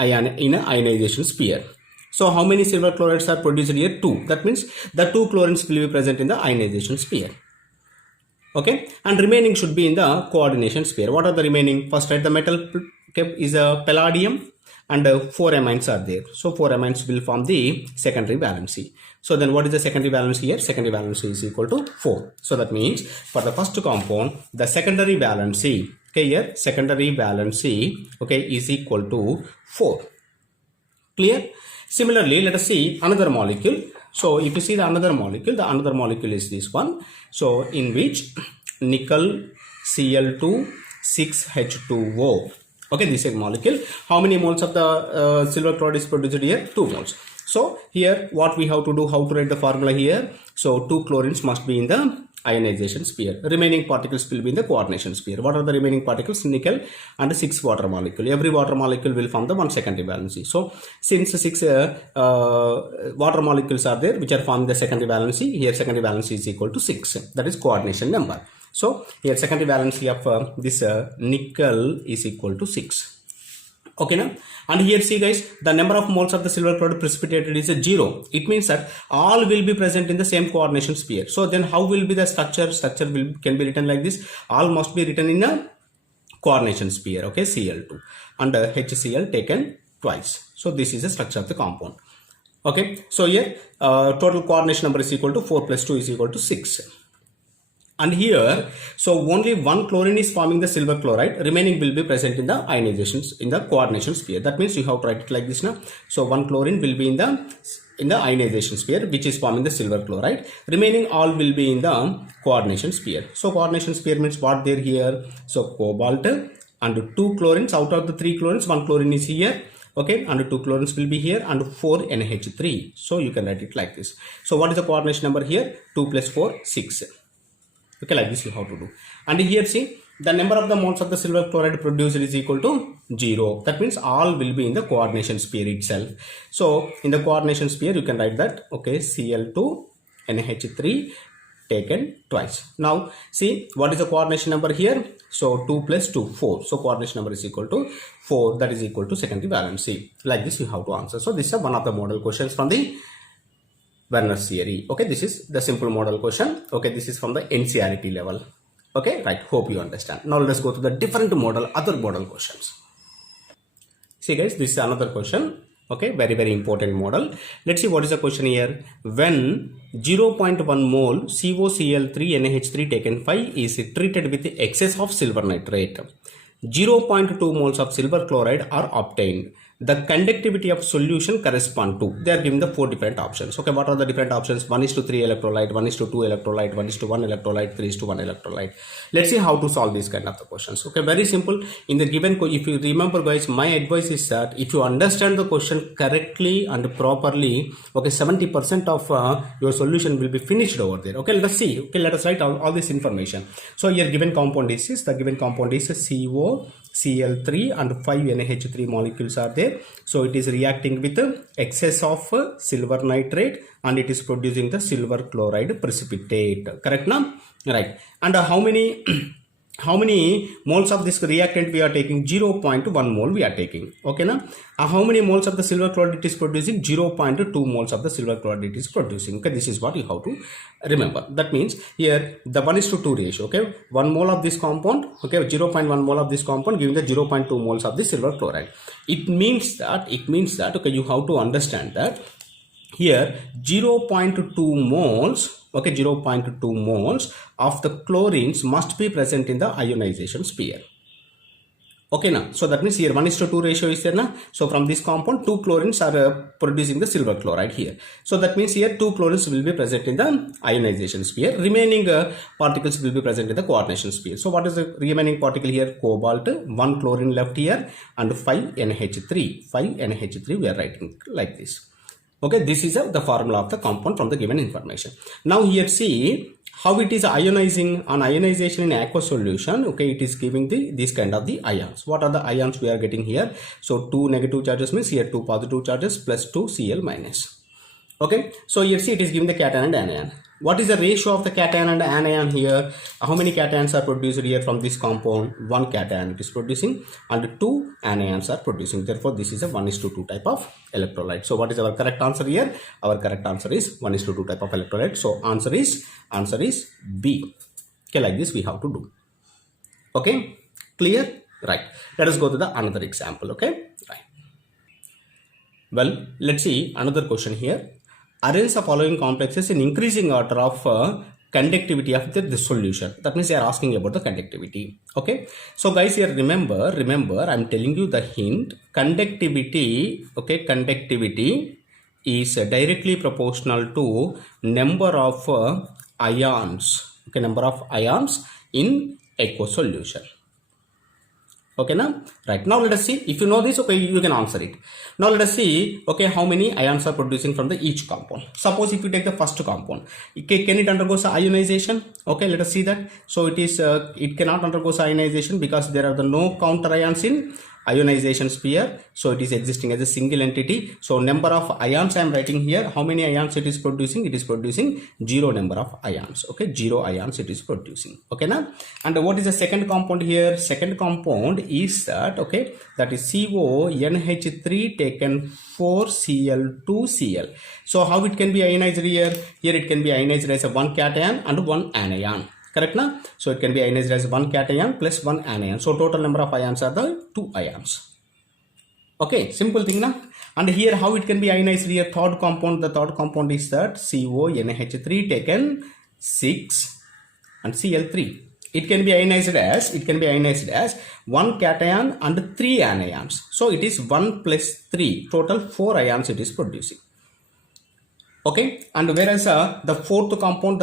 ionization sphere. So how many silver chlorides are produced here? 2. That means the 2 chlorines will be present in the ionization sphere. Okay, and remaining should be in the coordination sphere. What are the remaining? First, write the metal is a palladium, and 4 amines are there. So 4 amines will form the secondary valency. So then what is the secondary valency here? Secondary valency is equal to 4. So that means for the first compound, the secondary valency, okay, here secondary valency, okay, is equal to 4. Clear? Similarly, let us see another molecule. So if you see the another molecule is this one. So in which nickel Cl2 6H2O. Okay, this is a molecule. How many moles of the silver chloride is produced here? 2 moles. So here what we have to do, how to write the formula here? So 2 chlorines must be in the ionization sphere. Remaining particles will be in the coordination sphere. What are the remaining particles? Nickel and 6 water molecule. Every water molecule will form the 1 secondary valency. So since 6 water molecules are there which are forming the secondary valency, here secondary valency is equal to 6. That is coordination number. So here secondary valency of this nickel is equal to 6. Okay now, and here see guys, the number of moles of the silver chloride precipitated is 0. It means that all will be present in the same coordination sphere. So then how will be the structure? Can be written like this. All must be written in a coordination sphere. Okay, Cl2 and HCl taken twice. So this is the structure of the compound. Okay, so here total coordination number is equal to 4 plus 2 is equal to 6. And here, so only one chlorine is forming the silver chloride, remaining will be present in the ionizations in the coordination sphere. That means you have to write it like this now. So one chlorine will be in the ionization sphere which is forming the silver chloride, remaining all will be in the coordination sphere. So coordination sphere means what there here? So cobalt and 2 chlorines, out of the 3 chlorines 1 chlorine is here. Okay, and 2 chlorines will be here and 4 NH3. So you can write it like this. So what is the coordination number here? 2 plus 4, 6. Okay, like this you have to do. And here see, the number of the moles of the silver chloride produced is equal to 0. That means all will be in the coordination sphere itself. So in the coordination sphere you can write that, okay, Cl2 NH3 taken twice. Now see, what is the coordination number here? So 2 plus 2, 4. So coordination number is equal to 4, that is equal to secondary valency. Like this you have to answer. So this is one of the model questions from the Werner's theory. Okay, this is the simple model question. Okay, this is from the NCERT level. Okay, right, hope you understand. Now let's go to the different model, other model questions. See guys, this is another question. Okay, very important model. Let's see what is the question here. When 0.1 mole COCl3 NH3 taken 5 is treated with the excess of silver nitrate, 0.2 moles of silver chloride are obtained. The conductivity of solution correspond to, they are given the 4 different options. Okay, what are the different options? 1:3 electrolyte, 1:2 electrolyte, 1:1 electrolyte, 3:1 electrolyte. Let's see how to solve these kind of the questions. Okay, very simple. In the given, if you remember guys, my advice is that if you understand the question correctly and properly, okay, 70% of your solution will be finished over there. Okay, let's see. Okay, let us write all this information. So here given compound is this, the given compound is COCl3 and 5 NH3 molecules are there. So it is reacting with excess of silver nitrate and it is producing the silver chloride precipitate. Correct now? Right. And how many moles of this reactant we are taking? 0.1 mole we are taking. Okay now, how many moles of the silver chloride it is producing? 0.2 moles of the silver chloride it is producing. Okay, this is what you have to remember. That means here the 1:2 ratio. Okay, 1 mole of this compound, okay, 0.1 mole of this compound giving the 0.2 moles of the silver chloride. It means that okay, you have to understand that here 0.2 moles, okay, 0.2 moles of the chlorines must be present in the ionization sphere. Okay now, so that means here 1:2 ratio is there now. So from this compound 2 chlorines are producing the silver chloride here. So that means here 2 chlorines will be present in the ionization sphere. Remaining particles will be present in the coordination sphere. So what is the remaining particle here? Cobalt, 1 chlorine left here and 5 NH3. 5 NH3 we are writing like this. Okay, this is the formula of the compound from the given information. Now here see how it is ionizing. On ionization in aqueous solution, okay, it is giving this kind of the ions. What are the ions we are getting here? So 2 negative charges means here 2 positive charges plus 2 Cl minus. Okay, so here see it is giving the cation and anion. What is the ratio of the cation and anion here? How many cations are produced here from this compound? 1 cation it is producing and 2 anions are producing. Therefore, this is a 1:2 type of electrolyte. So, what is our correct answer here? Our correct answer is 1:2 type of electrolyte. So, answer is B. Okay, like this we have to do. Okay, clear? Right. Let us go to the another example. Okay, right. Well, let's see another question here. Arrange the following complexes in increasing order of conductivity of the solution. That means they are asking about the conductivity. Okay, so guys, here remember I'm telling you the hint. Conductivity, okay, conductivity is directly proportional to number of ions, okay, number of ions in aqueous solution. Okay, now right, now let us see. If you know this, okay, you can answer it. Now let us see, okay, how many ions are producing from the each compound. Suppose if you take the first compound, okay, can it undergo ionization? Okay, let us see that. So it is it cannot undergo ionization because there are the no counter ions in ionization sphere, so it is existing as a single entity. So number of ions I am writing here, how many ions it is producing? It is producing 0 number of ions. Okay, 0 ions it is producing. Okay, now, and what is the second compound here? Second compound is that, okay, that is CONH3 taken 4Cl2Cl. So how it can be ionized here? Here it can be ionized as a 1 cation and 1 anion. Correct now? So it can be ionized as 1 cation plus 1 anion. So total number of ions are the 2 ions. Okay, simple thing now. And here how it can be ionized here? Third compound, the third compound is that CONH3 taken 6 and Cl3. It can be ionized as 1 cation and 3 anions. So it is 1 plus 3, total 4 ions it is producing. Okay, and whereas the fourth compound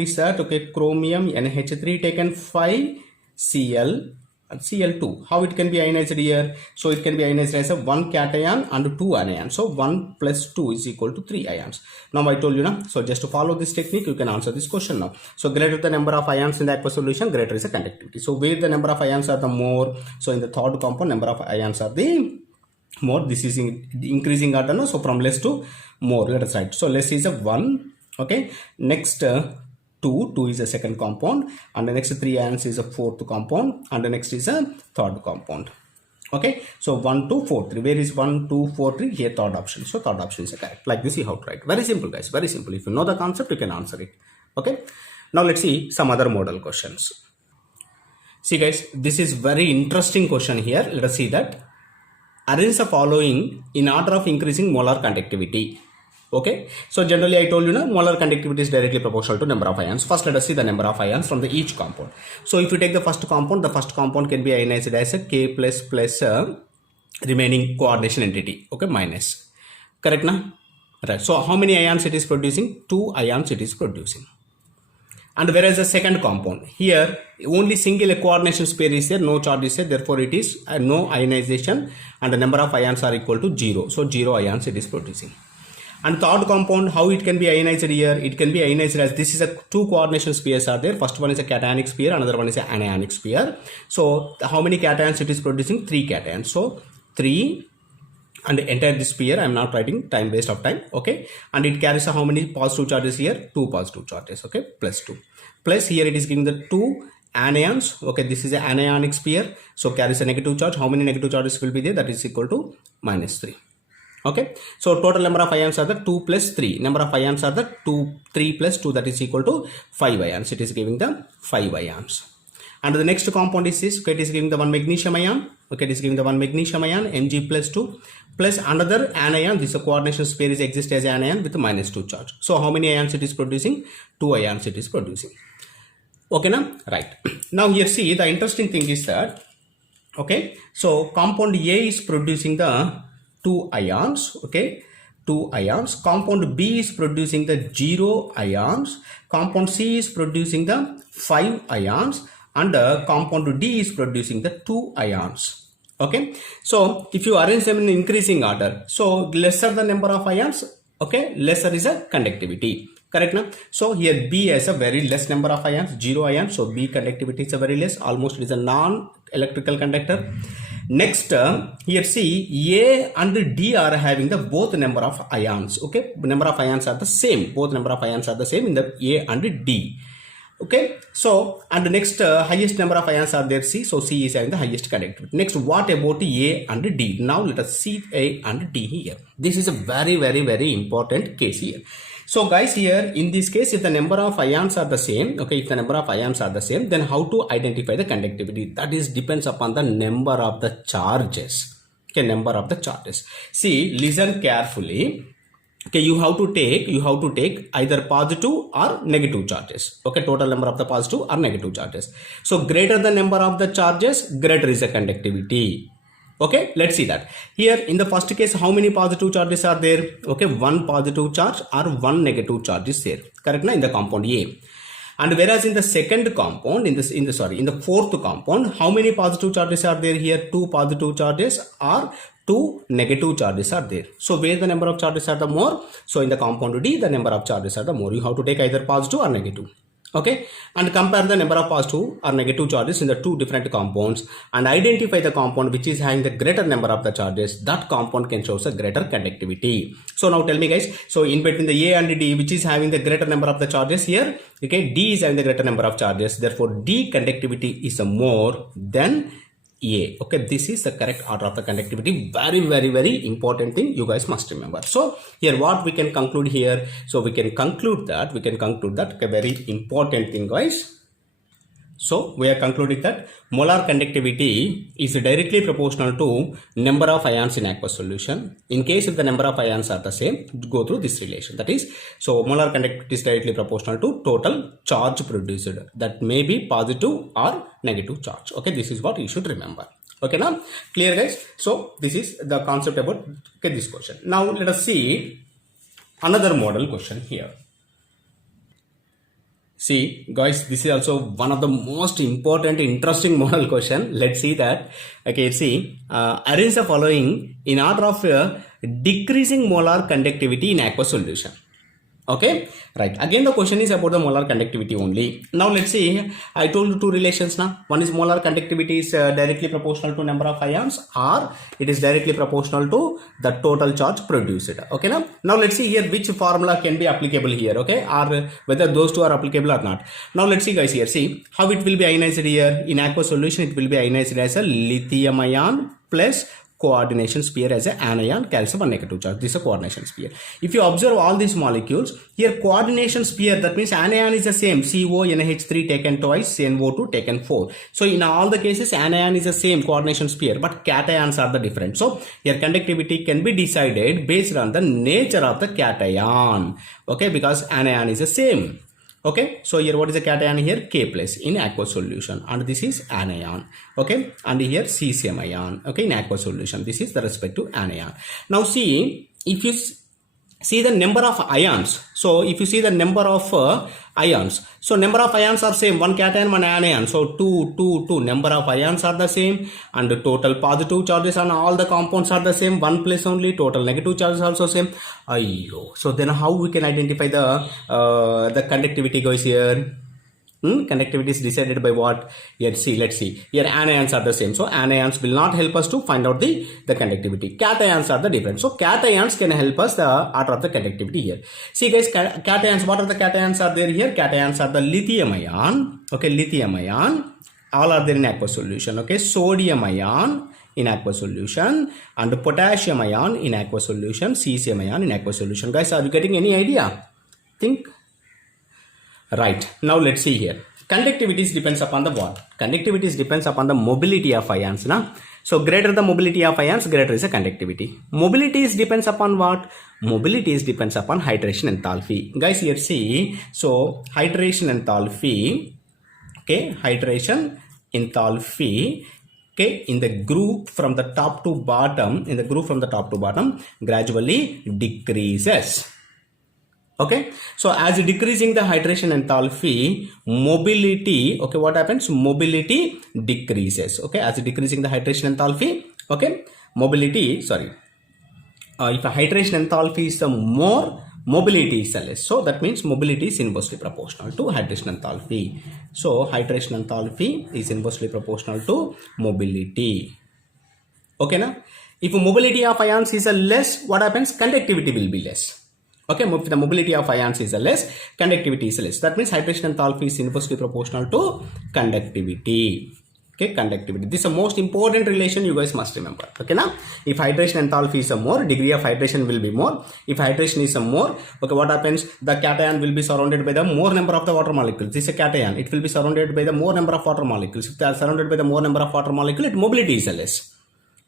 is that, okay, chromium NH3 taken 5 Cl and Cl2. How it can be ionized here? So it can be ionized as a 1 cation and 2 anions. So 1 plus 2 is equal to 3 ions. Now I told you now. So just to follow this technique, you can answer this question now. So greater the number of ions in the aqueous solution, greater is the conductivity. So where the number of ions are the more, so in the third compound number of ions are the more. This is increasing order, no? So from less to more, let us write. So less is a 1. Okay, next 2 is a second compound, and the next 3 ions is a fourth compound, and the next is a third compound. Okay, so 1 2 4 3. Where is 1 2 4 3? Here third option. So third option is correct. Like this, see how to write. Very simple, guys, very simple. If you know the concept, you can answer it. Okay, now let's see some other model questions. See guys, this is very interesting question here. Let us see that. Arrange the following in order of increasing molar conductivity. Okay, so generally I told you now, molar conductivity is directly proportional to number of ions. First let us see the number of ions from the each compound. So if you take the first compound can be ionized as a K plus remaining coordination entity. Okay, minus. Correct now? Right. So how many ions it is producing? 2 ions it is producing. And whereas the second compound, here only single coordination pair is there, no charge is there, therefore it is no ionization, and the number of ions are equal to 0. So 0 ions it is producing. And third compound, how it can be ionized here? It can be ionized as, this is a 2 coordination pairs are there. First one is a cationic pair, another one is an anionic pair. So how many cations it is producing? 3 cations. So 3, and entire this pair I am not writing, time waste of time. Okay, and it carries how many positive charges here? 2 positive charges. Okay, plus 2, plus here it is giving the 2 anions. Okay, this is an anionic pair, so carries a negative charge. How many negative charges will be there? That is equal to minus 3. Okay, so total number of ions are the 2 plus 3. Number of ions are the 3 plus 2, that is equal to 5 ions. It is giving the 5 ions. And the next compound is this. Okay, it is giving the 1 magnesium ion. Okay, it is giving the 1 magnesium ion, Mg plus 2, plus another anion. This coordination pair is exist as anion with minus 2 charge. So how many ions it is producing? 2 ions it is producing. Okay, now right. Now here see, the interesting thing is that, okay, so compound A is producing the 2 ions. Okay, 2 ions. Compound B is producing the 0 ions. Compound C is producing the 5 ions, and compound D is producing the 2 ions. Okay, so if you arrange them in increasing order, so lesser the number of ions, okay, lesser is a conductivity. Correct now? So here B has a very less number of ions, 0 ions. So B conductivity is a very less, almost it is a non-electrical conductor. Next, here see, A and D are having the both number of ions. Okay, number of ions are the same. Both number of ions are the same in the A and D. Okay, so and the next highest number of ions are there, C. So C is having the highest conductivity. Next, what about A and D? Now let us see A and D here. This is a very important case here. So guys, here in this case, if the number of ions are the same, okay, if the number of ions are the same, then how to identify the conductivity? That is depends upon the number of the charges. Okay, number of the charges. See, listen carefully. Okay, you have to take either positive or negative charges. Okay, total number of the positive or negative charges. So greater the number of the charges, greater is the conductivity. Okay, let's see that. Here in the first case, how many positive charges are there? Okay, one positive charge or one negative charge is there. Correct na, in the compound A. And whereas in the second compound, in the fourth compound, how many positive charges are there here? Two positive charges or two negative charges are there. So where the number of charges are the more? So in the compound D, the number of charges are the more. You have to take either positive or negative. Okay, and compare the number of positive or negative charges in the two different compounds and identify the compound which is having the greater number of the charges. That compound can show a greater conductivity. So now tell me guys, so in between the A and D, which is having the greater number of the charges here? Okay, D is having the greater number of charges, therefore D conductivity is more than A. Okay, this is the correct order of the conductivity. Very important thing you guys must remember. So here what we can conclude here? So we can conclude that a very important thing, guys. So we are concluding that molar conductivity is directly proportional to number of ions in aqueous solution. In case if the number of ions are the same, go through this relation. That is, so molar conductivity is directly proportional to total charge produced. That may be positive or negative charge. Okay, this is what you should remember. Okay, now clear guys. So this is the concept about this question. Now let us see another model question here. See guys, this is also one of the most important interesting model question. Let's see that. Okay, see, arrange the following in order of decreasing molar conductivity in aqueous solution. Okay, right. Again, the question is about the molar conductivity only. Now let's see. I told you two relations now. One is molar conductivity is directly proportional to number of ions, or it is directly proportional to the total charge produced. Okay, now let's see here which formula can be applicable here. Okay, or whether those two are applicable or not. Now let's see guys here. See how it will be ionized here in aqueous solution. It will be ionized as a lithium ion plus coordination sphere as a anion carries a negative charge. This is a coordination sphere. If you observe all these molecules here, coordination sphere, that means anion is the same, CONH3 taken twice, NO2 taken 4. So in all the cases anion is the same coordination sphere, but cations are the different. So here conductivity can be decided based on the nature of the cation. Okay, because anion is the same. Okay, so here what is the cation here? K plus in aqueous solution, and this is anion. Okay, and here cesium ion. Okay, in aqueous solution, this is the respective anion. Now see, if you see the number of ions, so if you see the number of ions, so number of ions are same, one cation, one anion, so two number of ions are the same, and the total positive charges on all the compounds are the same, one place only, total negative charges also same. So then how we can identify the conductivity goes here? Conductivity is decided by what? Let's see here anions are the same, so anions will not help us to find out the conductivity. Cations are the different, so cations can help us the order of the conductivity here. See guys, cations, what are the cations are there here? Cations are the lithium ion. Okay, lithium ion, all are there in aqueous solution. Okay, sodium ion in aqueous solution, and potassium ion in aqueous solution, cesium ion in aqueous solution. Guys, are you getting any idea? Think. Right, now let's see here. Conductivity depends upon the what? Conductivity depends upon the mobility of ions. Na? So greater the mobility of ions, greater is the conductivity. Mobility depends upon what? Mobility depends upon hydration enthalpy. Guys, let's see. So hydration enthalpy, okay, hydration enthalpy, okay, in the group from the top to bottom, gradually decreases. Okay, so as decreasing the hydration enthalpy, mobility, okay, what happens? Mobility decreases. Okay, as decreasing the hydration enthalpy, okay, mobility, sorry, if a hydration enthalpy is more, mobility is less. So that means mobility is inversely proportional to hydration enthalpy. So hydration enthalpy is inversely proportional to mobility. Okay, now if mobility of ions is less, what happens? Conductivity will be less. Okay, if the mobility of ions is less, conductivity is less. That means hydration enthalpy is inversely proportional to conductivity. Okay, conductivity. This is the most important relation you guys must remember. Okay, now if hydration enthalpy is more, degree of hydration will be more. If hydration is more, okay, what happens? The cation will be surrounded by the more number of the water molecules. This is a cation. It will be surrounded by the more number of water molecules. If they are surrounded by the more number of water molecules, its mobility is less.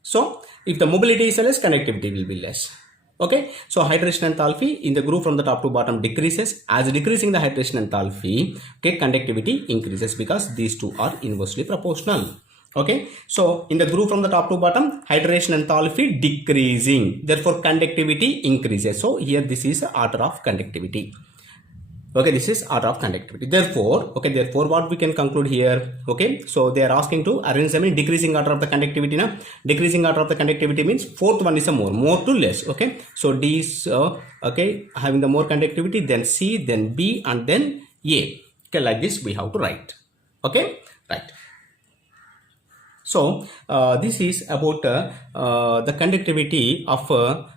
So If the mobility is less, conductivity will be less. Okay, so hydration enthalpy in the group from the top to bottom decreases. As decreasing the hydration enthalpy, okay, conductivity increases because these two are inversely proportional. Okay, so in the group from the top to bottom, hydration enthalpy decreasing, therefore conductivity increases. So here this is the order of conductivity. Okay, this is order of conductivity. Therefore, okay, therefore what we can conclude here, okay, so they are asking to arrange them in decreasing order of the conductivity. Now decreasing order of the conductivity means fourth one is a more to less. Okay, so D is okay, having the more conductivity, then C, then B, and then A. Okay, like this we have to write. Okay, right. So this is about the conductivity of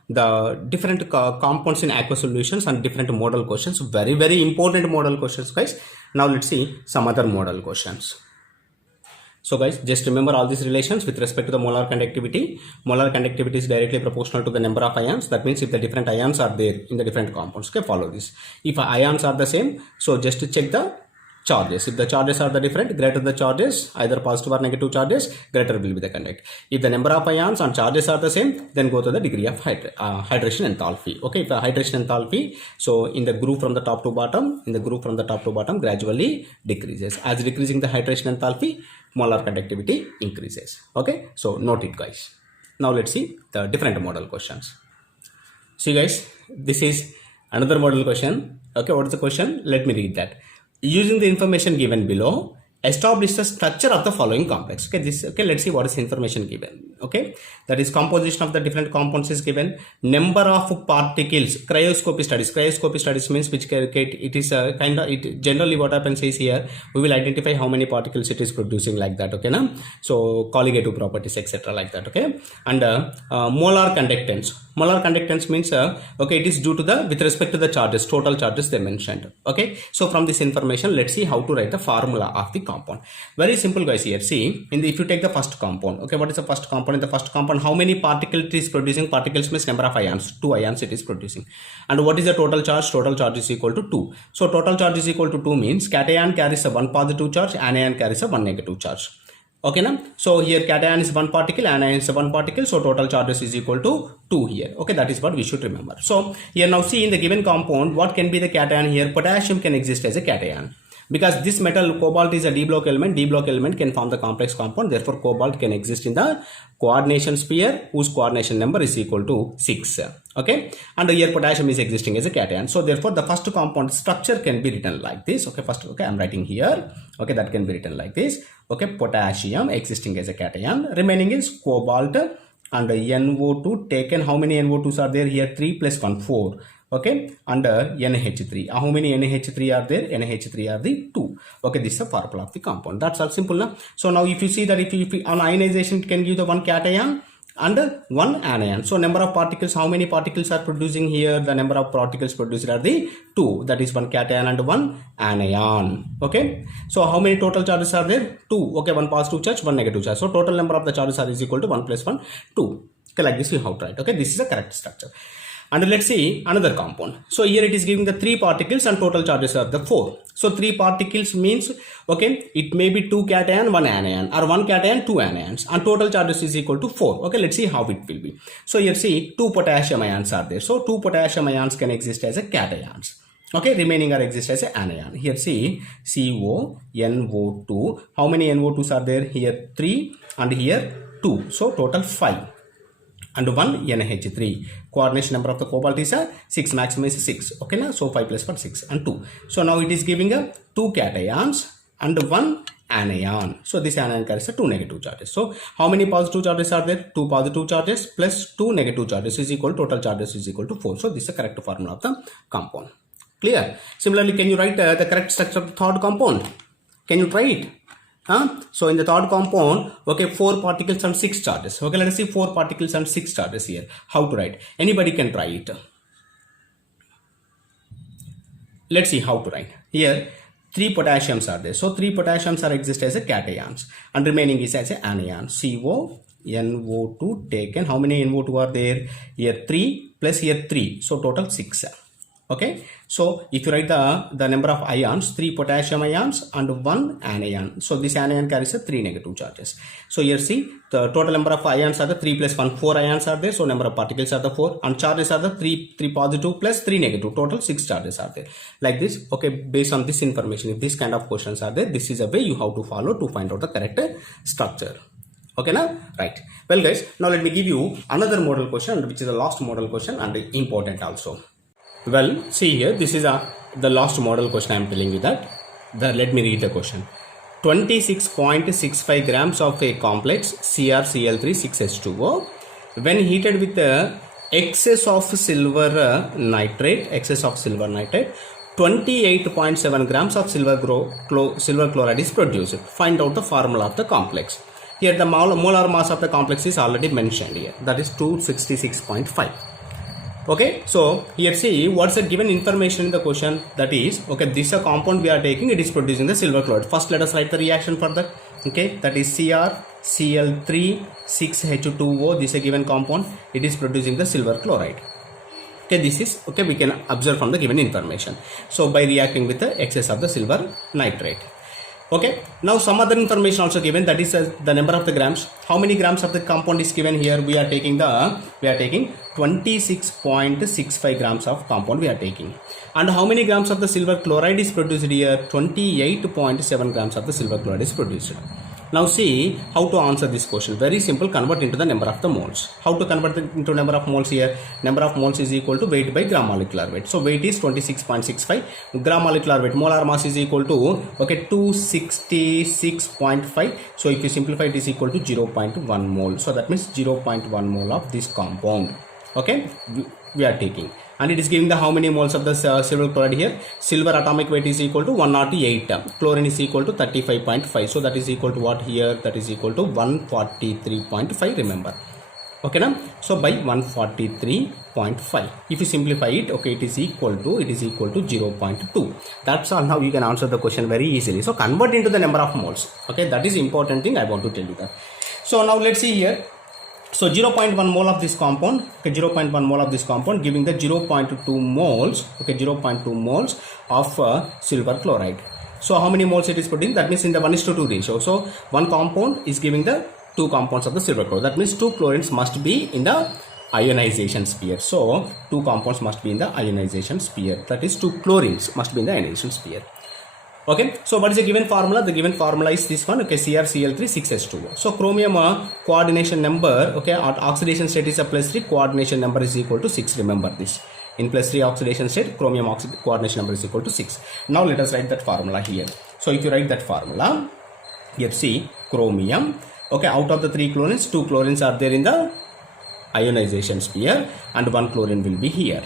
the different compounds in aqueous solutions and different model questions. Very, very important model questions, guys. Now let's see some other model questions. So guys, just remember all these relations with respect to the molar conductivity. Molar conductivity is directly proportional to the number of ions. That means if the different ions are there in the different compounds. Okay, follow this. If ions are the same, so just to check the charges. If the charges are the different, greater the charges, either positive or negative charges, greater will be the conductivity. If the number of ions and charges are the same, then go to the degree of hydration enthalpy. Okay, if the hydration enthalpy, so in the group from the top to bottom, gradually decreases. As decreasing the hydration enthalpy, molar conductivity increases. Okay, so note it, guys. Now let's see the different model questions. See guys, this is another model question. Okay, what is the question? Let me read that. Using the information given below, establish the structure of the following complex. Okay, let's see what is information given. Okay, that is composition of the different compounds is given. Number of particles. Cryoscopy studies means which it is a kind of it. Generally, what happens is here we will identify how many particles it is producing, like that. Okay, now so colligative properties, etc. like that. Okay, and molar conductance. Molar conductance means okay, it is due to the with respect to the charges, total charges they mentioned. Okay, so from this information, let's see how to write the formula of the compound. Very simple, guys. Here, see if you take the first compound. Okay, what is the first compound? In the first compound, how many particles it is producing? Particles means number of ions. 2 ions it is producing. And what is the total charge? Total charge is equal to 2. So total charge is equal to 2 means cation carries a 1 positive charge, anion carries a 1 negative charge. Okay, now so here cation is 1 particle, anion is 1 particle, so total charges is equal to 2 here. Okay, that is what we should remember. So here now see in the given compound, what can be the cation here? Potassium can exist as a cation. Because this metal cobalt is a d block element, d block element can form the complex compound, therefore cobalt can exist in the coordination sphere whose coordination number is equal to 6. Okay, and here potassium is existing as a cation, so therefore the first compound structure can be written like this. Okay, first, okay, I'm writing here. Okay, that can be written like this. Okay, potassium existing as a cation, remaining is cobalt and NO2 taken. How many NO2s are there here? 3 plus 1, 4. Okay, and NH3. How many NH3 are there? NH3 are the 2. Okay, this is the formula of the compound. That's all simple now. So now if you see that if on ionization can give the 1 cation and 1 anion. So number of particles, how many particles are producing here? The number of particles produced are the 2. That is 1 cation and 1 anion. Okay, so how many total charges are there? 2. Okay, 1 positive charge, 1 negative charge. So total number of the charges are is equal to 1 plus 1, 2. Okay, like this you have to write. Okay, this is the correct structure. And let's see another compound. So here it is giving the 3 particles and total charges are the 4. So 3 particles means, okay, it may be 2 cation, 1 anion, or 1 cation, 2 anions, and total charges is equal to 4. Okay, let's see how it will be. So here see 2 potassium ions are there. So 2 potassium ions can exist as a cations. Okay, remaining are exist as an anion. Here see CO, NO2. How many NO2s are there? Here 3 and here 2. So total 5. And 1 NH3. Coordination number of the cobalt is 6, maximum is 6. Okay, now so 5 plus 1, 6 and 2. So now it is giving a 2 cations and 1 anion. So this anion carries 2 negative charges. So how many positive charges are there? 2 positive charges plus 2 negative charges is equal, total charges is equal to 4. So this is the correct formula of the compound. Clear? Similarly, can you write the correct structure of the third compound? Can you try it? So in the third compound, okay, 4 particles and 6 charges. Okay, let us see 4 particles and 6 charges here. How to write? Anybody can try it. Let's see how to write. Here 3 potassiums are there. So 3 potassiums are exist as a cations and remaining is as a anion. CO, NO2 taken. How many NO2 are there? Here 3 plus here 3. So total 6. Okay, so if you write the number of ions, 3 potassium ions and 1 anion. So this anion carries a 3 negative charges. So here see the total number of ions are the 3 plus 1, 4 ions are there. So number of particles are the 4 and charges are the 3 positive plus 3 negative, total 6 charges are there. Like this. Okay, based on this information, if this kind of questions are there, this is a way you have to follow to find out the correct structure. Okay now, right. Well guys, now let me give you another model question, which is the last model question and important also. Well, see here, this is the last model question I am telling you that. Let me read the question. 26.65 grams of a complex CrCl3 6H2O when heated with the excess of silver nitrate, 28.7 grams of silver chloride is produced. Find out the formula of the complex. Here the molar mass of the complex is already mentioned here, that is 266.5. Okay, so here see what's the given information in the question, that is, okay, this is a compound we are taking, it is producing the silver chloride. First let us write the reaction for that. Okay, that is CrCl3 6H2O, this is a given compound, it is producing the silver chloride. Okay, this is, okay, we can observe from the given information. So by reacting with the excess of the silver nitrate. Okay, now some other information also given, that is the number of the grams. How many grams of the compound is given here? We are taking 26.65 grams of compound we are taking. And how many grams of the silver chloride is produced here? 28.7 grams of the silver chloride is produced. Now see how to answer this question. Very simple, convert into the number of the moles. How to convert it into number of moles here? Number of moles is equal to weight by gram molecular weight. So weight is 26.65, gram molecular weight, molar mass is equal to, okay, 266.5. So if you simplify, it is equal to 0.1 mole. So that means 0.1 mole of this compound. Okay, we are taking. And it is giving the how many moles of the silver chloride here? Silver atomic weight is equal to 108. Chlorine is equal to 35.5. So that is equal to what here? That is equal to 143.5. Remember. Okay now. So by 143.5. If you simplify it, okay, it is equal to 0.2. That's all. Now you can answer the question very easily. So convert into the number of moles. Okay, that is important thing I want to tell you that. So now let's see here. So 0.1 mole of this compound, okay, 0.1 mole of this compound giving the 0.2 moles, okay, 0.2 moles of silver chloride. So how many moles it is putting? That means in the 1:2 ratio. So one compound is giving the 2 compounds of the silver chloride. That means 2 chlorines must be in the ionization sphere. So 2 compounds must be in the ionization sphere. That is 2 chlorines must be in the ionization sphere. Okay, so what is the given formula? The given formula is this one, okay, CrCl3 6H2O. So chromium coordination number, okay, at oxidation state is a +3, coordination number is equal to 6. Remember this. In +3 oxidation state, chromium coordination number is equal to 6. Now let us write that formula here. So if you write that formula, here see chromium, okay, out of the 3 chlorines, 2 chlorines are there in the ionization sphere and 1 chlorine will be here.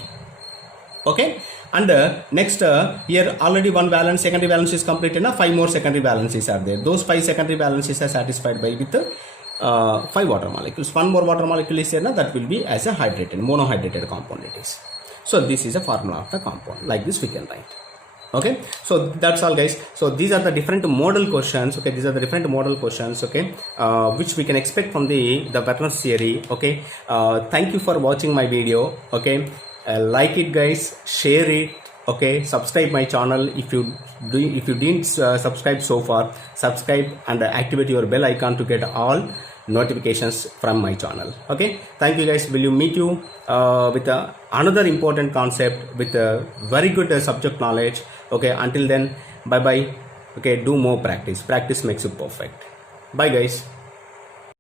Okay, and next here already 1 valence, secondary valence is completed now. 5 more secondary valencies are there. Those 5 secondary valencies are satisfied by with 5 water molecules. 1 more water molecule is here now, that will be as a hydrated, monohydrated compound it is. So this is a formula of the compound. Like this we can write. Okay, so that's all guys. So these are the different model questions. Okay, these are the different model questions, okay, which we can expect from the Bernoulli's theory. Okay, thank you for watching my video. Okay, like it guys, share it, okay, subscribe my channel if you didn't subscribe so far. Subscribe and activate your bell icon to get all notifications from my channel. Okay, thank you guys. Will you meet you with another important concept with a very good subject knowledge. Okay, until then, bye bye. Okay, do more practice. Practice makes you perfect. Bye guys.